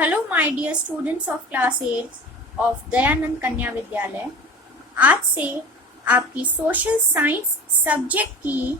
Hello my dear students of class 8 of Dayanand Kanya Vidyalaya. आज से आपकी सोशल साइंस सब्जेक्ट की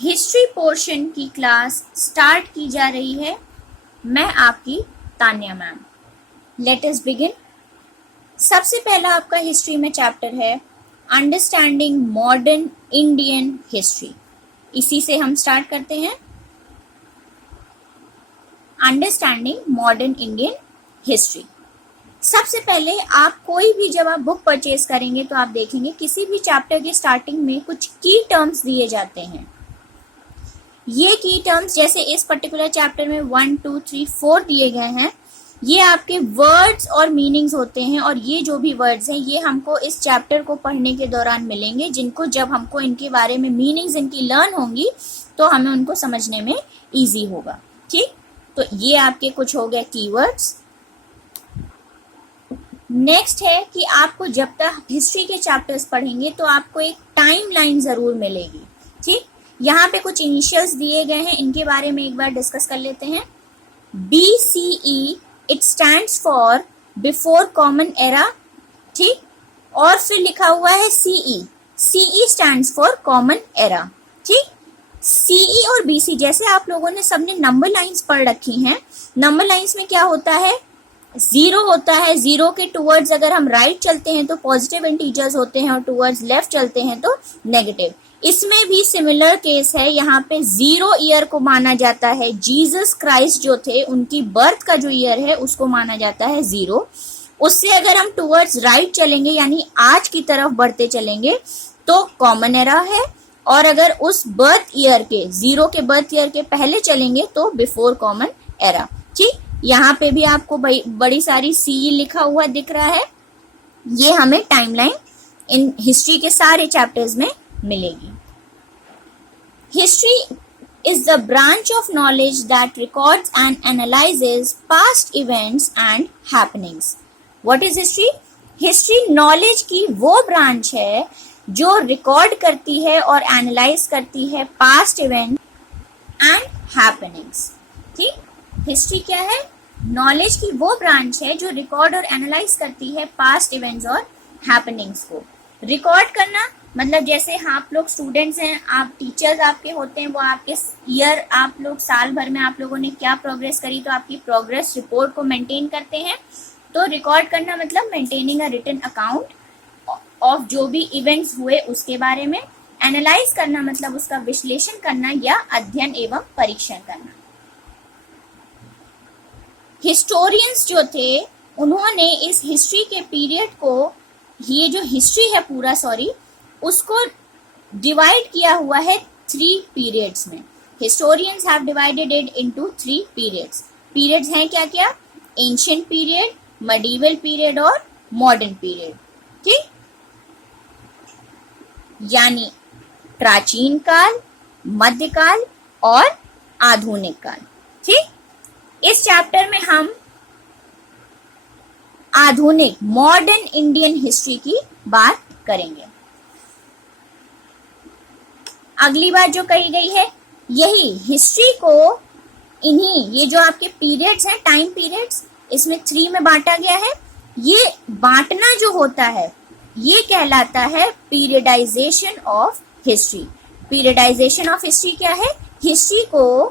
हिस्ट्री पोर्शन की क्लास स्टार्ट की जा रही है। मैं आपकी Tanya ma'am. Let us begin. सबसे पहला आपका हिस्ट्री में चैप्टर है अंडरस्टैंडिंग मॉडर्न इंडियन हिस्ट्री। इसी से हम स्टार्ट करते हैं। Understanding modern Indian history. सबसे पहले आप कोई भी जब आप बुक परचेज करेंगे तो आप देखेंगे किसी भी चैप्टर के स्टार्टिंग में कुछ की टर्म्स दिए जाते हैं। ये की टर्म्स जैसे इस पर्टिकुलर चैप्टर में 1, 2, 3, 4 दिए गए हैं। ये आपके वर्ड्स और मीनिंग्स होते हैं और ये जो भी वर्ड्स हैं ये हमको इस चैप्टर को पढ़ने के दौरान मिलेंगे, जिनको जब हमको इनके बारे में मीनिंग्स इनकी लर्न होंगी तो हमें उनको समझने में ईजी होगा। ठीक, तो ये आपके कुछ हो गए कीवर्ड्स। नेक्स्ट है कि आपको जब तक हिस्ट्री के चैप्टर्स पढ़ेंगे तो आपको एक टाइम लाइन जरूर मिलेगी। ठीक, यहाँ पे कुछ इनिशियल्स दिए गए हैं, इनके बारे में एक बार डिस्कस कर लेते हैं। BCE it stands for before common era. ठीक, और फिर लिखा हुआ है CE stands for common era. ठीक, CE और BC जैसे आप लोगों ने सबने नंबर लाइंस पढ़ रखी हैं। नंबर लाइंस में क्या होता है, 0 होता है। 0 के टुवर्ड्स अगर हम राइट चलते हैं तो पॉजिटिव इंटीजर्स होते हैं और टुवर्ड्स लेफ्ट चलते हैं तो नेगेटिव। इसमें भी सिमिलर केस है। यहाँ पे 0 ईयर को माना जाता है। जीसस क्राइस्ट जो थे उनकी बर्थ का जो ईयर है उसको माना जाता है 0। उससे अगर हम टुवर्ड्स राइट चलेंगे यानी आज की तरफ बढ़ते चलेंगे तो कॉमन एरा है, और अगर उस बर्थ ईयर के 0 के बर्थ ईयर के पहले चलेंगे तो बिफोर कॉमन एरा। ठीक, यहाँ पे भी आपको बड़ी सारी CE लिखा हुआ दिख रहा है। ये हमें टाइमलाइन इन हिस्ट्री के सारे चैप्टर्स में मिलेगी। History is the branch of knowledge that records and analyzes past events and happenings. What is history? History knowledge की वो ब्रांच है जो रिकॉर्ड करती है और एनालाइज करती है पास्ट इवेंट एंड हैपनिंग्स। ठीक, हिस्ट्री क्या है? नॉलेज की वो ब्रांच है जो रिकॉर्ड और एनालाइज करती है पास्ट इवेंट्स और हैपनिंग्स को। रिकॉर्ड करना मतलब जैसे आप लोग स्टूडेंट्स हैं, आप टीचर्स आपके होते हैं, वो आपके ईयर आप लोग साल भर में आप लोगों ने क्या प्रोग्रेस करी तो आपकी प्रोग्रेस रिपोर्ट को मेंटेन करते हैं। तो रिकॉर्ड करना मतलब maintaining a written account of जो भी इवेंट्स हुए उसके बारे में। एनालाइज करना मतलब उसका विश्लेषण करना या अध्ययन एवं परीक्षण करना। हिस्टोरियंस जो थे उन्होंने इस हिस्ट्री के पीरियड को, ये जो हिस्ट्री है पूरा उसको डिवाइड किया हुआ है 3 पीरियड्स में। Historians have divided it into 3 periods. Periods हैं क्या क्या? एंशिएंट पीरियड, मेडिवल पीरियड और मॉडर्न पीरियड। ठीक, यानी प्राचीन काल, मध्यकाल और आधुनिक काल। ठीक, इस चैप्टर में हम आधुनिक मॉडर्न इंडियन हिस्ट्री की बात करेंगे। अगली बात जो कही गई है यही हिस्ट्री को इन्हीं ये जो आपके पीरियड्स हैं, टाइम पीरियड्स, इसमें 3 में बांटा गया है। ये बांटना जो होता है ये कहलाता है periodisation of history. Periodisation of history क्या है? हिस्ट्री को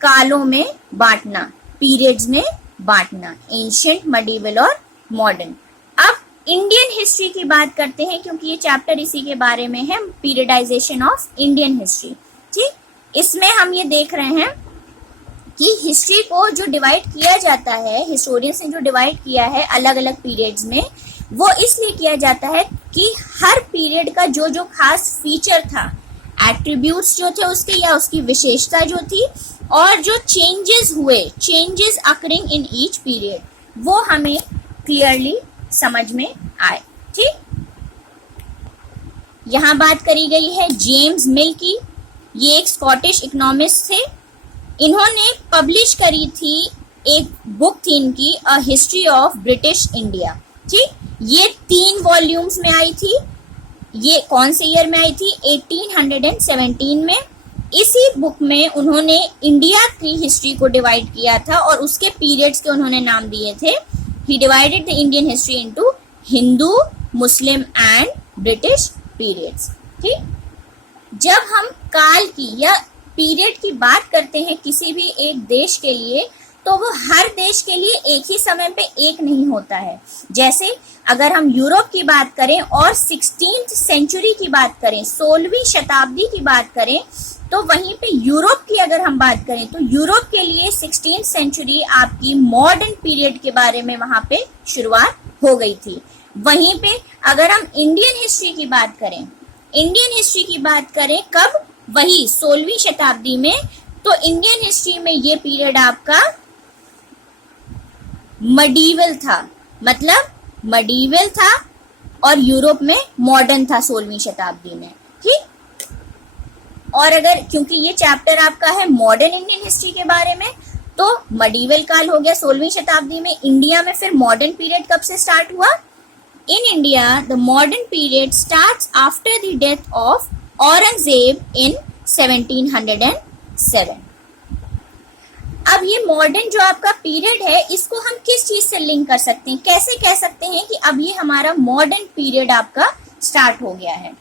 कालों में बांटना, पीरियड्स में बांटना, एंशिएंट, मेडिवल और मॉडर्न। अब इंडियन हिस्ट्री की बात करते हैं क्योंकि ये चैप्टर इसी के बारे में है, पीरियडाइजेशन ऑफ इंडियन हिस्ट्री। ठीक, इसमें हम ये देख रहे हैं कि हिस्ट्री को जो डिवाइड किया जाता है, हिस्टोरियंस ने जो डिवाइड किया है अलग अलग पीरियड्स में, वो इसलिए किया जाता है कि हर पीरियड का जो जो खास फीचर था, एट्रीब्यूट्स जो थे उसके या उसकी विशेषता जो थी, और जो चेंजेस हुए, changes occurring in each period, वो हमें क्लियरली समझ में आए। ठीक, यहां बात करी गई है जेम्स मिल की। ये एक स्कॉटिश इकोनॉमिस्ट थे। इन्होंने पब्लिश करी थी एक बुक थी इनकी, a history of British India. ठीक, ये 3 वॉल्यूम्स में आई थी। ये कौन से ईयर में आई थी? 1817 में। इसी बुक में उन्होंने इंडिया की हिस्ट्री को डिवाइड किया था और उसके पीरियड्स के उन्होंने नाम दिए थे. He divided the Indian history into Hindu, Muslim and British periods. ठीक, जब हम काल की या पीरियड की बात करते हैं किसी भी एक देश के लिए, तो वो हर देश के लिए एक ही समय पे एक नहीं होता है. जैसे अगर हम यूरोप की बात करें और 16th सेंचुरी की बात करें, 16वीं शताब्दी की बात करें, तो वहीं पे यूरोप की अगर हम बात करें तो यूरोप के लिए 16th सेंचुरी आपकी मॉडर्न पीरियड के बारे में वहां पे शुरुआत हो गई थी. वहीं पे अगर हम इंडियन हिस्ट्री की बात करें, इंडियन हिस्ट्री की बात करें कब, वही 16वीं शताब्दी में. तो इंडियन हिस्ट्री में ये पीरियड आपका मडीवल था, मतलब मडीवल था, और यूरोप में मॉडर्न था 16वीं शताब्दी में. ठीक, और अगर क्योंकि ये चैप्टर आपका है मॉडर्न इंडियन हिस्ट्री के बारे में, तो मडीवल काल हो गया 16वीं शताब्दी में. इंडिया में फिर मॉडर्न पीरियड कब से स्टार्ट हुआ? In India the modern period starts after the death of Aurangzeb in 1707. अब ये मॉडर्न जो आपका पीरियड है, इसको हम किस चीज से लिंक कर सकते हैं, कैसे कह सकते हैं कि अब ये हमारा मॉडर्न पीरियड आपका स्टार्ट हो गया है?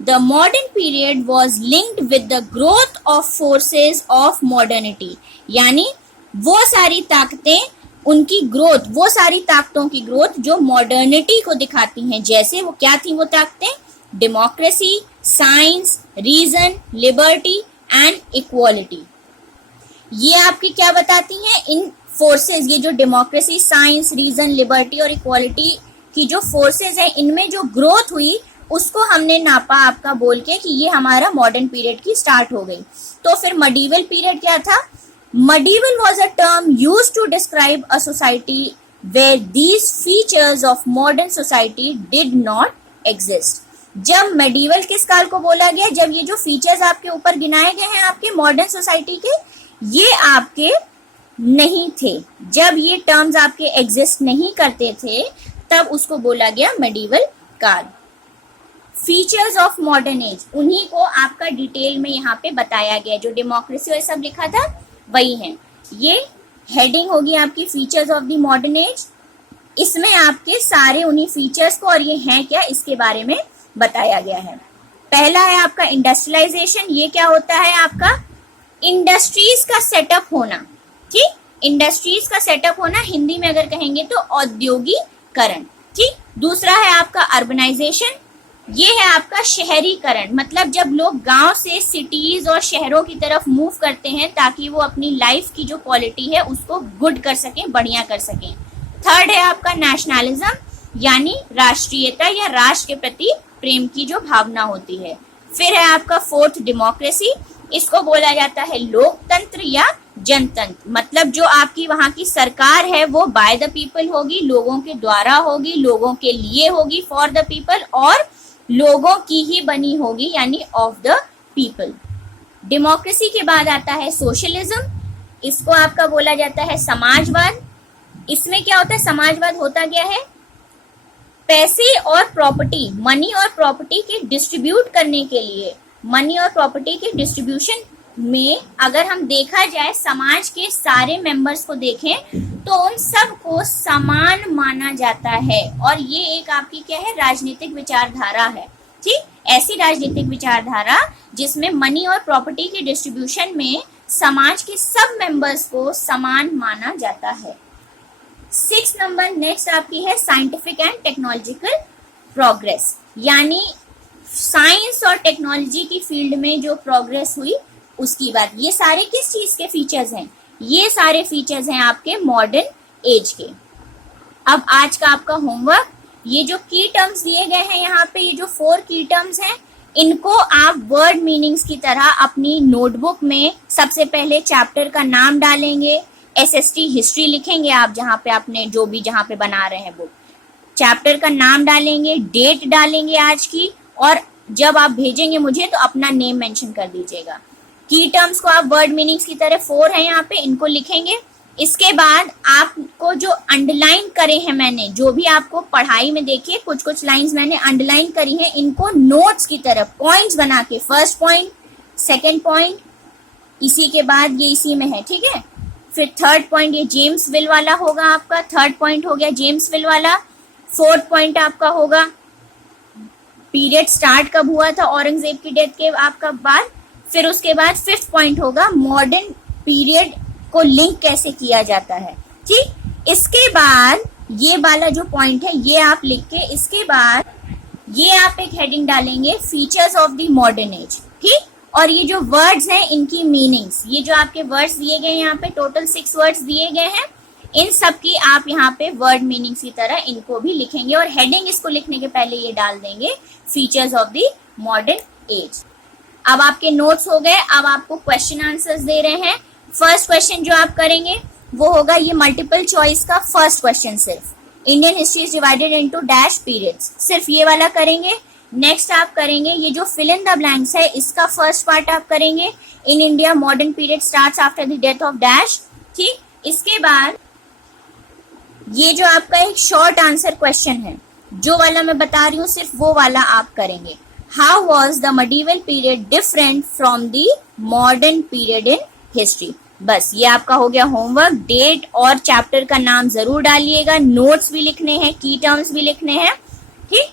The modern period was linked with the growth of forces of modernity. यानी वो सारी ताकतें, उनकी ग्रोथ, वो सारी ताकतों की ग्रोथ जो मॉडर्निटी को दिखाती हैं. जैसे वो क्या थी वो ताकतें? Democracy, science, reason, liberty and equality. ये आपकी क्या बताती हैं? इन फोर्सेस, ये जो डेमोक्रेसी, साइंस, रीजन, लिबर्टी और इक्वालिटी की जो फोर्सेस हैं, इनमें जो ग्रोथ हुई उसको हमने नापा आपका बोल के कि ये हमारा मॉडर्न पीरियड की स्टार्ट हो गई. तो फिर मडीवल पीरियड क्या था? Medieval was a term used to describe a society where these features of modern society did not exist. जब मेडिवल किस काल को बोला गया? जब ये जो फीचर्स आपके ऊपर गिनाए गए हैं आपके मॉडर्न सोसाइटी के, ये आपके नहीं थे, जब ये टर्म्स आपके एग्जिस्ट नहीं करते थे, तब उसको बोला गया मेडिवल काल. फीचर्स ऑफ मॉडर्न एज, उन्हीं को आपका डिटेल में यहाँ पे बताया गया. जो डेमोक्रेसी और सब लिखा था वही है. ये हेडिंग होगी आपकी features of the modern age. इसमें आपके सारे उन्हीं फीचर्स को और ये हैं क्या इसके बारे में बताया गया है. पहला है आपका इंडस्ट्रियलाइजेशन. ये क्या होता है आपका? इंडस्ट्रीज का सेटअप होना. ठीक, इंडस्ट्रीज का सेटअप होना, हिंदी में अगर कहेंगे तो औद्योगिकरण. ठीक, दूसरा है आपका अर्बनाइजेशन. ये है आपका शहरीकरण, मतलब जब लोग गांव से सिटीज और शहरों की तरफ मूव करते हैं ताकि वो अपनी लाइफ की जो क्वालिटी है उसको गुड कर सकें, बढ़िया कर सकें. थर्ड है आपका नेशनलिज्म, यानी राष्ट्रीयता या राष्ट्र के प्रति प्रेम की जो भावना होती है. फिर है आपका फोर्थ डेमोक्रेसी. इसको बोला जाता है लोकतंत्र या जनतंत्र, मतलब जो आपकी वहां की सरकार है वो बाय द पीपल होगी, लोगों के द्वारा होगी, लोगों के लिए होगी, फॉर द पीपल, और लोगों की ही बनी होगी, यानी ऑफ द पीपल. डेमोक्रेसी के बाद आता है सोशलिज्म. इसको आपका बोला जाता है समाजवाद. इसमें क्या होता है? समाजवाद होता क्या है? पैसे और प्रॉपर्टी, मनी और प्रॉपर्टी के डिस्ट्रीब्यूट करने के लिए, मनी और प्रॉपर्टी के डिस्ट्रीब्यूशन में अगर हम देखा जाए, समाज के सारे मेंबर्स को देखें तो उन सब को समान माना जाता है. और ये एक आपकी क्या है? राजनीतिक विचारधारा है. ठीक, ऐसी राजनीतिक विचारधारा जिसमें मनी और प्रॉपर्टी के डिस्ट्रीब्यूशन में समाज के सब मेंबर्स को समान माना जाता है. 6 नंबर नेक्स्ट आपकी है साइंटिफिक एंड टेक्नोलॉजिकल प्रोग्रेस, यानी साइंस और टेक्नोलॉजी की फील्ड में जो प्रोग्रेस हुई उसकी बात. ये सारे किस चीज के फीचर्स हैं? ये सारे फीचर्स हैं आपके मॉडर्न एज के. अब आज का आपका होमवर्क, ये जो की टर्म्स दिए गए हैं यहाँ पे, ये जो 4 की टर्म्स हैं, इनको आप वर्ड मीनिंग्स की तरह अपनी नोटबुक में सबसे पहले चैप्टर का नाम डालेंगे, एसएसटी हिस्ट्री लिखेंगे आप जहाँ पे आपने जो भी जहाँ पे बना रहे हैं बुक, चैप्टर का नाम डालेंगे, डेट डालेंगे आज की, और जब आप भेजेंगे मुझे तो अपना नेम मेंशन कर दीजिएगा. की टर्म्स को आप वर्ड मीनिंग्स की तरह 4 है यहाँ पे, इनको लिखेंगे. इसके बाद आपको जो अंडरलाइन करे हैं मैंने, जो भी आपको पढ़ाई में देखिए कुछ कुछ लाइंस मैंने अंडरलाइन करी हैं, इनको नोट्स की तरह पॉइंट्स बना के, फर्स्ट पॉइंट, सेकंड पॉइंट, इसी के बाद ये इसी में है, ठीक है। फिर थर्ड पॉइंट ये जेम्स विल वाला होगा आपका, थर्ड पॉइंट हो गया जेम्स विल वाला। फोर्थ पॉइंट आपका होगा पीरियड स्टार्ट कब हुआ था औरंगजेब की डेथ के आपका बाद। फिर उसके बाद फिफ्थ पॉइंट होगा मॉडर्न पीरियड को लिंक कैसे किया जाता है, ठीक। इसके बाद ये वाला जो पॉइंट है ये आप लिख के, इसके बाद ये आप एक हेडिंग डालेंगे features of the modern age, ठीक। और ये जो वर्ड्स हैं इनकी मीनिंग्स, ये जो आपके वर्ड्स दिए गए हैं यहाँ पे टोटल 6 वर्ड्स दिए गए हैं, इन सब की आप यहाँ पे वर्ड मीनिंग्स की तरह इनको भी लिखेंगे और हेडिंग इसको लिखने के पहले ये डाल देंगे features of the modern age. अब आपके नोट्स हो गए, अब आपको क्वेश्चन आंसर्स दे रहे हैं। फर्स्ट क्वेश्चन जो आप करेंगे वो होगा ये मल्टीपल चॉइस का फर्स्ट क्वेश्चन, सिर्फ Indian history is divided into dash periods, सिर्फ ये वाला करेंगे। नेक्स्ट आप करेंगे ये जो फिल इन द ब्लैंक्स है इसका फर्स्ट पार्ट आप करेंगे, in India modern period starts after the death of dash, ठीक। इसके बाद ये जो आपका एक शॉर्ट आंसर क्वेश्चन है जो वाला मैं बता रही हूँ सिर्फ वो वाला आप करेंगे, how was the medieval period different from the modern period in history. बस ये आपका हो गया होमवर्क। डेट और चैप्टर का नाम जरूर डालिएगा, नोट्स भी लिखने हैं, की टर्म्स भी लिखने हैं, ठीक।